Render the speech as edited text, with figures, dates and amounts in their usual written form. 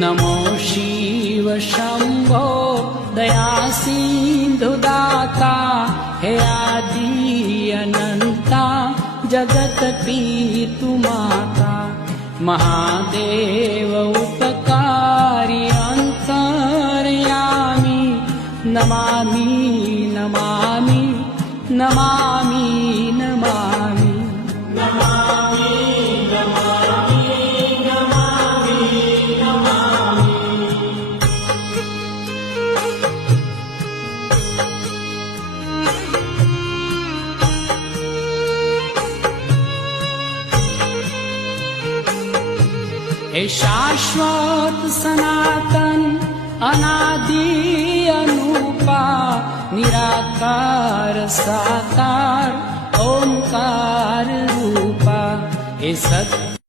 नमो शिव शंभो दया सिंधु दाता हे आदि अनंता जगत पितु माता महादेव उपकारी अंतर्यामी नमामि नमामि नमामि नमामि नमामि नमामि नमामि नमामि। हे शाश्वत सनातन अनादि अनुपा निराकार साकार ओंकार रूपा हे सत्य